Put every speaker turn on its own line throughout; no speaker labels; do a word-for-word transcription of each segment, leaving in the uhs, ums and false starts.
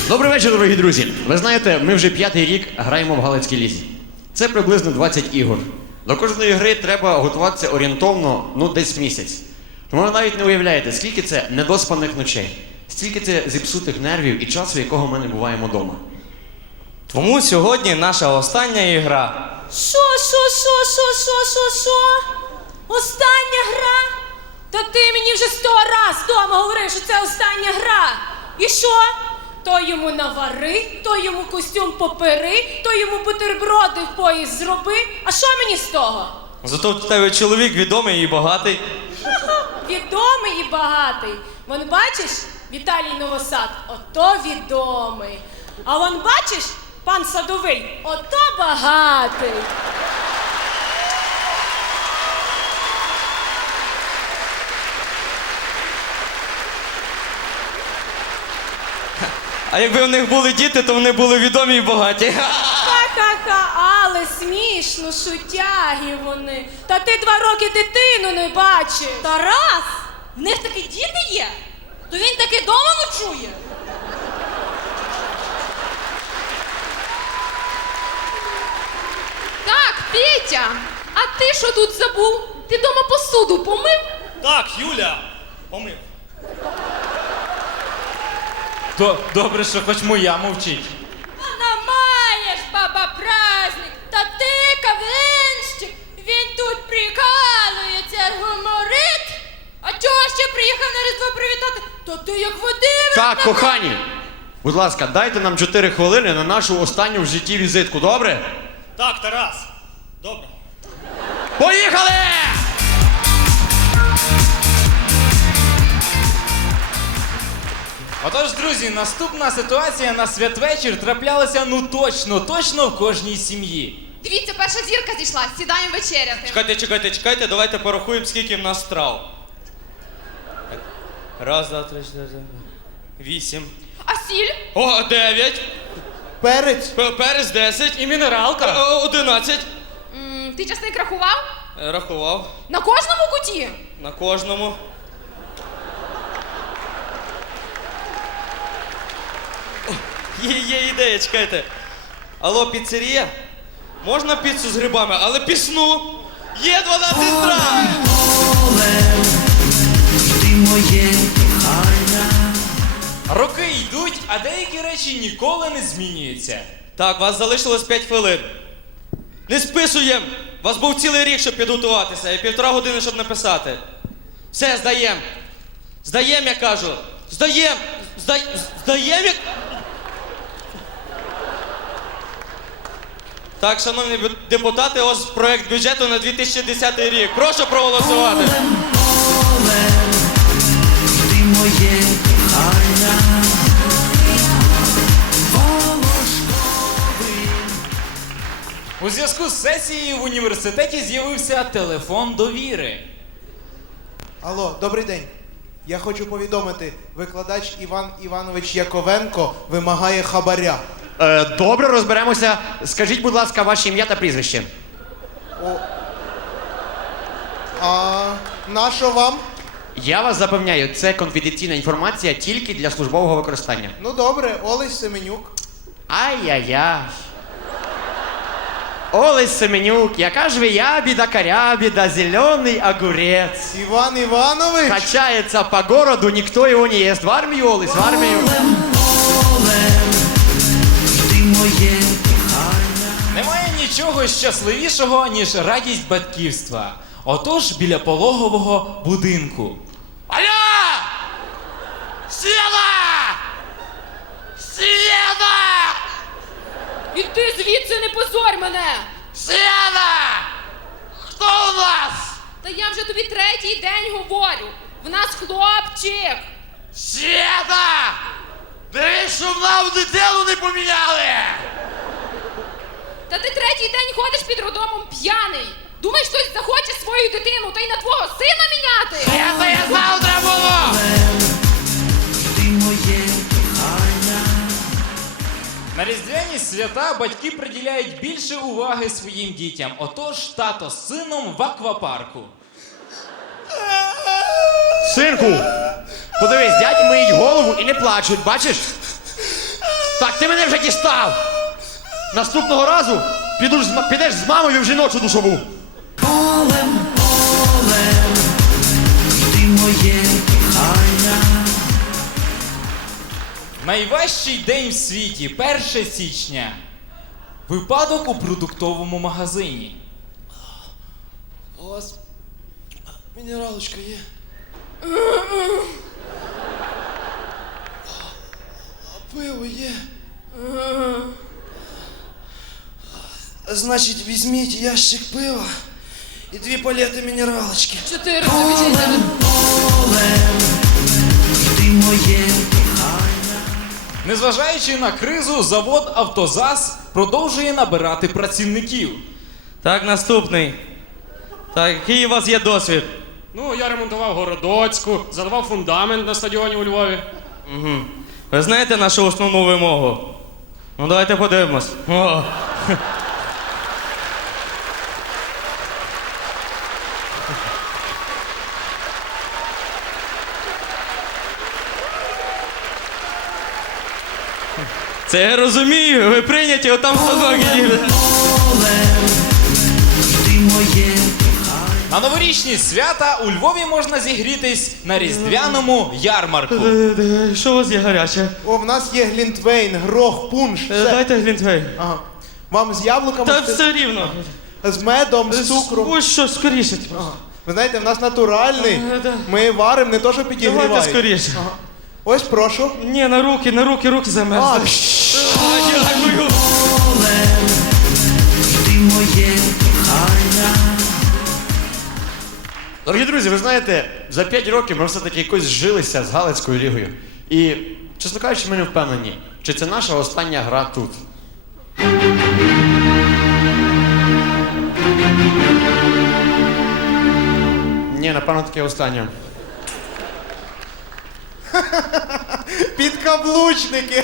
Добрий вечір, дорогі друзі. Ви знаєте, ми вже п'ятий рік граємо в Галицькій лізі. Це приблизно двадцять ігор. До кожної гри треба готуватися орієнтовно, ну, десь місяць. Тому ви навіть не уявляєте, скільки це недоспаних ночей, стільки це зіпсутих нервів і часу, якого ми не буваємо вдома.
Тому сьогодні наша остання ігра.
Що, що, що, що, що, що, що? Остання гра? Та ти мені вже сто раз вдома говорив, що це остання гра. І що? То йому навари, то йому костюм попери, то йому бутерброди в поїзд зроби. А що мені з того?
Зато в тебе чоловік відомий і багатий.
Відомий і багатий. Вон бачиш, Віталій Новосад, ото відомий. А вон бачиш, пан Садовий, ото багатий.
А якби в них були діти, то вони були відомі і багаті.
Ха-ха-ха, але смішно, шутяги вони. Та ти два роки дитину не бачив.
Тарас! В них такі діти є? То він таки дома ночує?
Так, Петя, а ти що тут забув? Ти дома посуду помив?
Так, Юля, помив.
Добре, що хоч моя мовчить.
Вона маєш, баба, праздник. Та ти, кавенщик, він тут прикалується, гуморит. А чого ще приїхав на Різдво привітати? Та ти як води.
Так, кохані, будь ласка, дайте нам чотири хвилини на нашу останню в житті візитку, добре?
Так, Тарас. Добре.
Поїхали!
Отож, друзі, наступна ситуація на святвечір траплялася ну точно, точно в кожній сім'ї.
Дивіться, перша зірка зійшла, сідаємо вечеряти.
Чекайте, чекайте, чекайте, давайте порахуємо, скільки в нас страв. Раз, два, три, чотири, вісім.
А сіль?
О, дев'ять.
Перець.
П- Перець десять.
І мінералка.
Е, Одинадцять.
М, ти часник рахував?
Е, Рахував.
На кожному куті?
На кожному. О, Є, є ідея, чекайте. Алло, піцерія? Можна піцу з грибами, але пісну. Є дванадцять страв!
Роки йдуть, а деякі речі ніколи не змінюються.
Так, вас залишилось п'ять хвилин. Не списуємо! У вас був цілий рік, щоб підготуватися, і півтора години, щоб написати. Все, здаєм. Здаєм, я кажу. Здаєм! Зда... Здаєм, як... Так, шановні бю- депутати, ось проект бюджету на дві тисячі десятий рік. Прошу проголосувати.
У зв'язку з сесією в університеті з'явився телефон довіри.
Алло, добрий день. Я хочу повідомити, викладач Іван Іванович Яковенко вимагає хабаря.
Е, добре, розберемося. Скажіть, будь ласка, ваше ім'я та прізвище.
О. А нащо вам?
Я вас запевняю, це конфіденційна інформація тільки для службового використання.
Ну добре, Олесь Семенюк.
Ай-яй-яй. Олесь Семенюк, яка ж ви ябіда, корябіда, зеленый огурец.
Іван Іванович?
Качается по городу, никто его не ест. В армию, Олесь, в армию.
Немає нічого щасливішого, ніж радість батьківства. Отож, біля пологового будинку.
Алло! Сена! Сена!
І ти звідси не позорь мене.
Сена! Хто у нас?
Та я вже тобі третій день говорю. В нас хлопчик.
Сена! Дивись, щоб нам дитину не поміняли!
Та ти третій день ходиш під роддомом п'яний. Думаєш, хтось захоче свою дитину, та й на твого сина міняти?
Это я завтра буду!
На різдвяні свята батьки приділяють більше уваги своїм дітям. Отож, тато з сином в аквапарку.
Синку, подивись, дядь миють голову і не плачуть, бачиш? Так, ти мене вже дістав! Наступного разу підеш з, ма- підеш з мамою в жіночу душову.
Полем, полем, ти моє кохання.
Найважчий день в світі, перше січня. Випадок у продуктовому магазині.
У вас мінералочка є? А пиво є? Значить, візьміть ящик пива і дві палети мінералочки.
Чотири тобі.
Полем, ти моє кохання.
Незважаючи на кризу, завод «Автозас» продовжує набирати працівників.
Так, наступний. Так, який у вас є досвід?
Ну, я ремонтував Городоцьку, заливав фундамент на стадіоні у Львові.
Угу. Ви знаєте нашу основну вимогу? Ну, давайте подивимось. О. Це я розумію, ви прийняті, отам станок їде.
Полем, ти моє кохання.
На новорічні свята у Львові можна зігрітись на різдвяному ярмарку.
Е, Що у вас є гаряче?
О, в нас є глінтвейн, горох, пунш.
Е,
Все.
Дайте глінтвейн.
Ага. Вам з яблуками,
Та
з-
все рівно.
з медом, з цукром.
Ось що, скоріше.
Ага. Ви знаєте, в нас натуральний.
Ага, да.
Ми варимо, не то, що підігріваємо.
Давайте скоріше.
Ага. Ось, прошу.
Ні, на руки, на руки, руки
А,
замерзли. А, дякую.
Полем, ти моє кохання.
Дорогі друзі, ви знаєте, за п'ять років ми все-таки якось зжилися з Галицькою лігою. І, чесно кажучи, ми не впевнені, чи це наша остання гра тут. Ні, напевно, таке остання.
підкаблучники.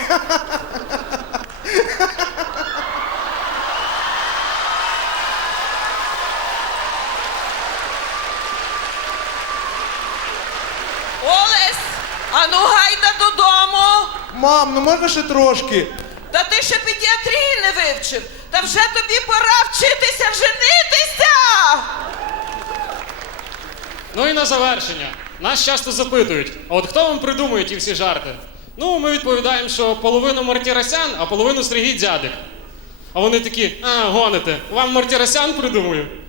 Олесь, а ну гайда додому.
Мам, ну можна ще трошки?
Та ти ще педіатрії не вивчив. Та вже тобі пора вчитися женитися.
Ну і на завершення. Нас часто запитують, а от хто вам придумує ті всі жарти? Ну, ми відповідаємо, що половину Мартіросян, а половину Сергій Дзядик. А вони такі, а, гоните, вам Мартіросян придумує?